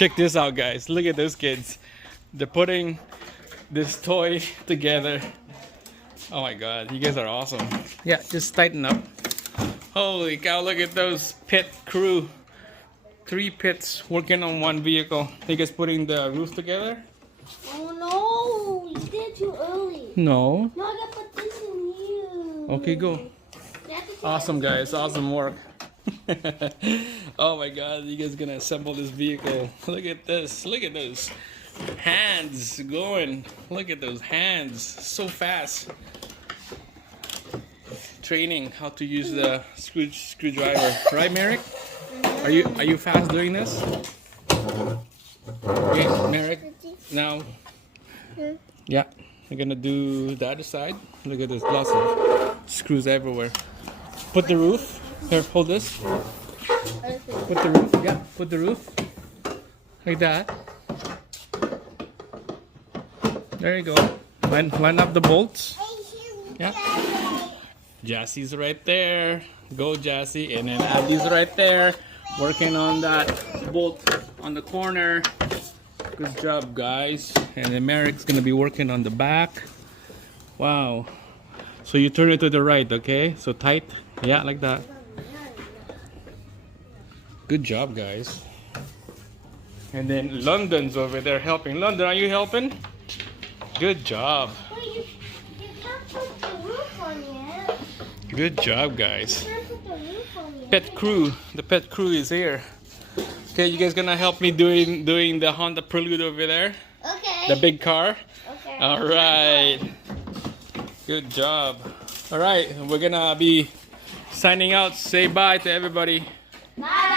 Check this out, guys. Look at those kids. They're putting this toy together. Oh my god, you guys are awesome. Yeah, just tighten up. Holy cow, look at those pit crew. 3 pits working on one vehicle. You guys putting the roof together? Oh no, you did it too early. No. No, I gotta put this in here. Okay, go. Awesome, guys. Awesome work. Oh my god, you guys gonna assemble this vehicle. Look at this. Look at those hands going. Look at those hands. So fast. Training how to use the screwdriver. Right, Merrick? Are you fast doing this? Okay, Merrick. Now. Yeah. We're gonna do the other side. Look at this. Lots of screws everywhere. Put the roof. Here, hold this. Put the roof. Yeah, put the roof. Like that. There you go. Line up the bolts. Yeah. Jassie's right there. Go, Jassie. And then Abby's right there. Working on that bolt on the corner. Good job, guys. And then Merrick's gonna be working on the back. Wow. So you turn it to the right, okay? So tight. Yeah, like that. Good job, guys. And then London's over there helping. London, are you helping? Good job. Wait, you can't put the roof on yet. Good job, guys. You can't put the roof on yet. Pet crew. The pet crew is here. Okay, you guys gonna help me doing the Honda Prelude over there? Okay. The big car? Okay. All right. Good job. All right, we're gonna be signing out. Say bye to everybody. Bye.